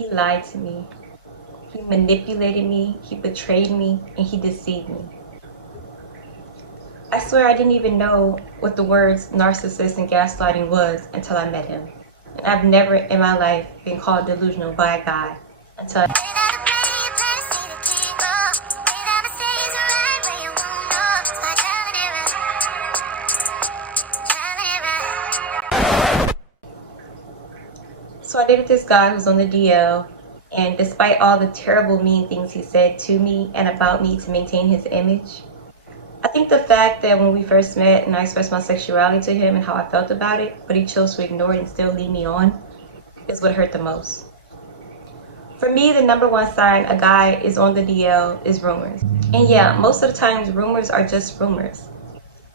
He lied to me. He manipulated me, he betrayed me, and he deceived me. I swear I didn't even know what the words narcissist and gaslighting was until I met him. And I've never in my life been called delusional by a guy until So I dated this guy who's on the DL, and despite all the terrible mean things he said to me and about me to maintain his image, I think the fact that when we first met and I expressed my sexuality to him and how I felt about it, but he chose to ignore it and still lead me on, is what hurt the most. For me, the number one sign a guy is on the DL is rumors. And yeah, most of the times rumors are just rumors.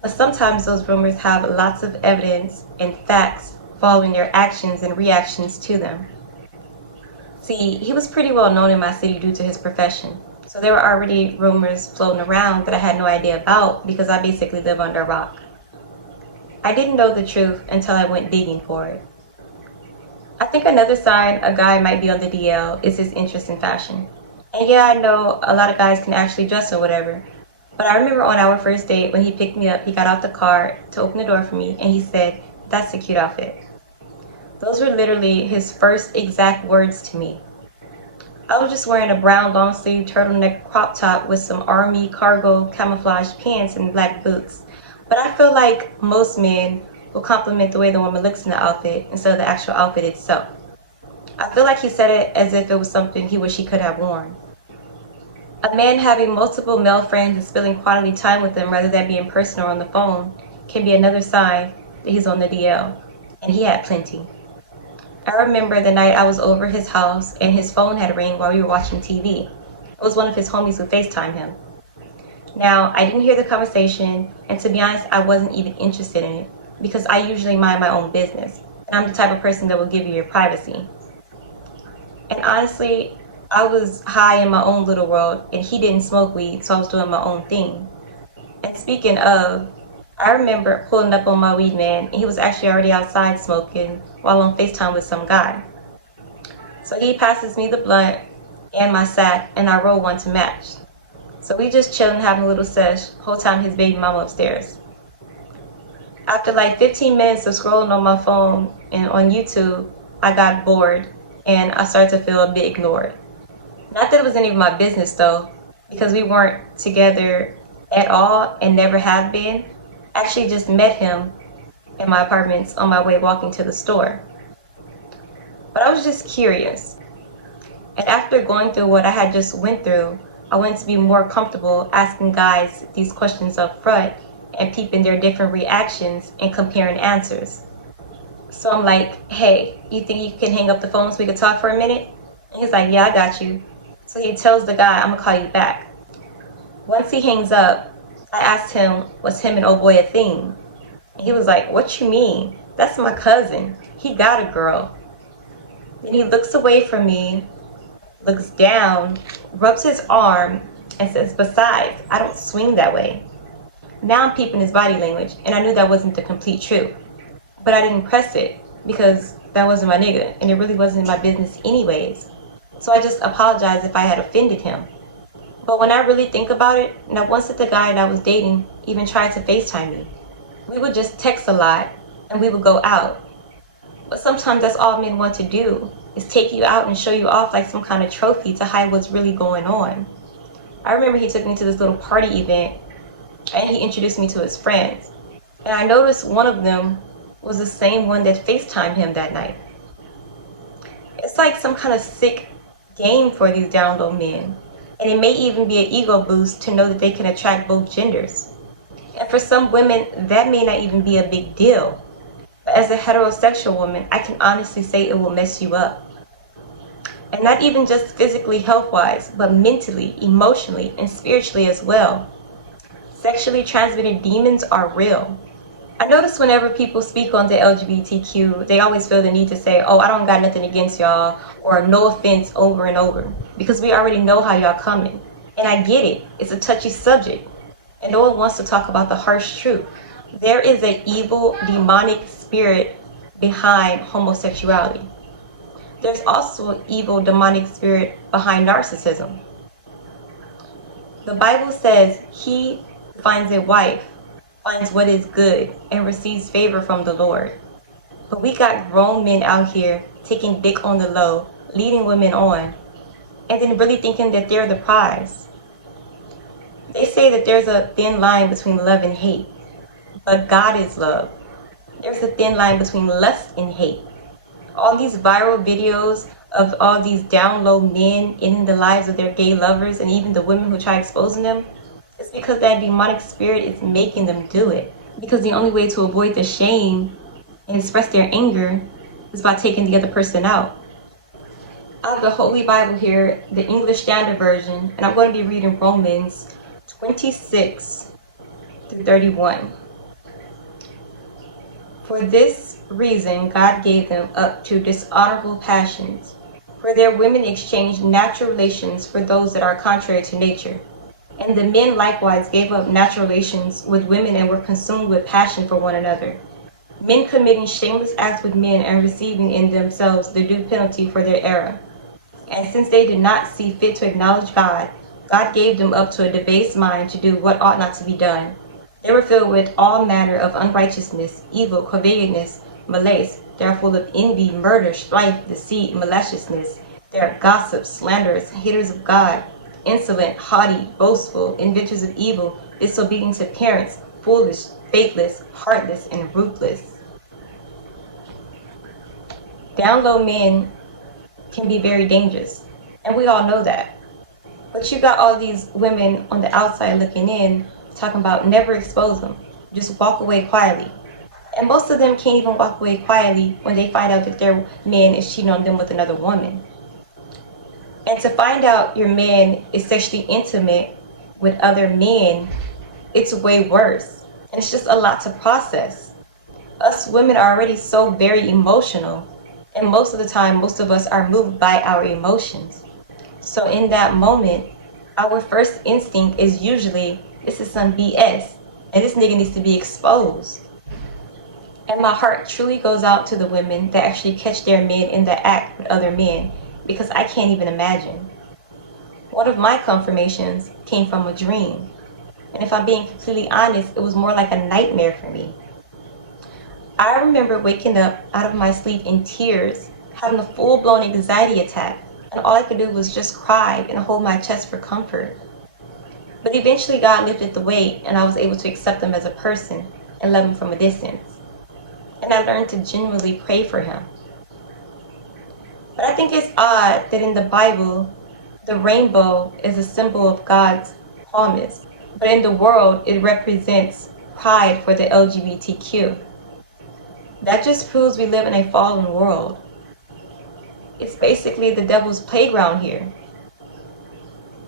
But sometimes those rumors have lots of evidence and facts following their actions and reactions to them. See, he was pretty well known in my city due to his profession. So there were already rumors floating around that I had no idea about because I basically live under a rock. I didn't know the truth until I went digging for it. I think another sign a guy might be on the DL is his interest in fashion. And yeah, I know a lot of guys can actually dress or whatever, but I remember on our first date when he picked me up, he got out the car to open the door for me and he said, "That's a cute outfit." Those were literally his first exact words to me. I was just wearing a brown long sleeve turtleneck crop top with some army cargo camouflage pants and black boots. But I feel like most men will compliment the way the woman looks in the outfit instead of the actual outfit itself. I feel like he said it as if it was something he wished he could have worn. A man having multiple male friends and spending quality time with them rather than being personal on the phone can be another sign that he's on the DL, and he had plenty. I remember the night I was over his house and his phone had ring while we were watching TV. It was one of his homies who FaceTimed him. Now, I didn't hear the conversation, and to be honest, I wasn't even interested in it because I usually mind my own business, and I'm the type of person that will give you your privacy. And honestly, I was high in my own little world, and he didn't smoke weed, so I was doing my own thing. And speaking of, I remember pulling up on my weed man, and he was actually already outside smoking while on FaceTime with some guy. So he passes me the blunt and my sack, and I roll one to match. So we just chilling, having a little sesh, whole time his baby mama upstairs. After like 15 minutes of scrolling on my phone and on YouTube, I got bored, and I started to feel a bit ignored. Not that it was any of my business though, because we weren't together at all and never have been. Actually just met him in my apartments on my way walking to the store. But I was just curious. And after going through what I had just went through, I wanted to be more comfortable asking guys these questions up front and peeping their different reactions and comparing answers. So I'm like, "Hey, you think you can hang up the phone so we could talk for a minute?" And he's like, "Yeah, I got you." So he tells the guy, "I'm gonna call you back." Once he hangs up, I asked him, was him and old boy a thing? And he was like, "What you mean? That's my cousin. He got a girl." Then he looks away from me, looks down, rubs his arm, and says, "Besides, I don't swing that way." Now I'm peeping his body language, and I knew that wasn't the complete truth. But I didn't press it, because that wasn't my nigga, and it really wasn't my business anyways. So I just apologized if I had offended him. But when I really think about it, not once did the guy that I was dating even try to FaceTime me. We would just text a lot, and we would go out. But sometimes that's all men want to do, is take you out and show you off like some kind of trophy to hide what's really going on. I remember he took me to this little party event, and he introduced me to his friends. And I noticed one of them was the same one that FaceTimed him that night. It's like some kind of sick game for these down low men. And it may even be an ego boost to know that they can attract both genders. And for some women, that may not even be a big deal. But as a heterosexual woman, I can honestly say it will mess you up. And not even just physically, health-wise, but mentally, emotionally, and spiritually as well. Sexually transmitted demons are real. I notice whenever people speak on the LGBTQ, they always feel the need to say, "Oh, I don't got nothing against y'all," or "no offense" over and over, because we already know how y'all coming. And I get it, it's a touchy subject, and no one wants to talk about the harsh truth. There is an evil, demonic spirit behind homosexuality. there's also an evil demonic spirit behind narcissism. The Bible says, he who finds a wife finds what is good and receives favor from the Lord. But we got grown men out here taking dick on the low, leading women on, and then really thinking that they're the prize. They say that there's a thin line between love and hate, but God is love. There's a thin line between lust and hate. All these viral videos of all these down low men in the lives of their gay lovers and even the women who try exposing them, it's because that demonic spirit is making them do it. Because the only way to avoid the shame and express their anger is by taking the other person out. I have the Holy Bible here, the English Standard Version, and I'm going to be reading Romans 26 through 31. For this reason, God gave them up to dishonorable passions, for their women exchanged natural relations for those that are contrary to nature. And the men likewise gave up natural relations with women and were consumed with passion for one another, men committing shameless acts with men and receiving in themselves the due penalty for their error. And since they did not see fit to acknowledge God, God gave them up to a debased mind to do what ought not to be done. They were filled with all manner of unrighteousness, evil, covetousness, malice. They are full of envy, murder, strife, deceit, maliciousness. They are gossips, slanderers, haters of God, insolent, haughty, boastful, inventors of evil, disobedient to parents, foolish, faithless, heartless, and ruthless. Down low men can be very dangerous, and we all know that. But you got all these women on the outside looking in, talking about never expose them, just walk away quietly. And most of them can't even walk away quietly when they find out that their man is cheating on them with another woman. And to find out your man is sexually intimate with other men, it's way worse. And it's just a lot to process. Us women are already so very emotional, and most of the time, most of us are moved by our emotions. So in that moment, our first instinct is usually, this is some BS, and this nigga needs to be exposed. And my heart truly goes out to the women that actually catch their men in the act with other men, because I can't even imagine. One of my confirmations came from a dream. And if I'm being completely honest, it was more like a nightmare for me. I remember waking up out of my sleep in tears, having a full-blown anxiety attack, and all I could do was just cry and hold my chest for comfort. But eventually God lifted the weight, and I was able to accept him as a person and love him from a distance. And I learned to genuinely pray for him. But I think it's odd that in the Bible, the rainbow is a symbol of God's promise, but in the world, it represents pride for the LGBTQ. That just proves we live in a fallen world. It's basically the devil's playground here.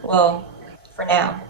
Well, for now.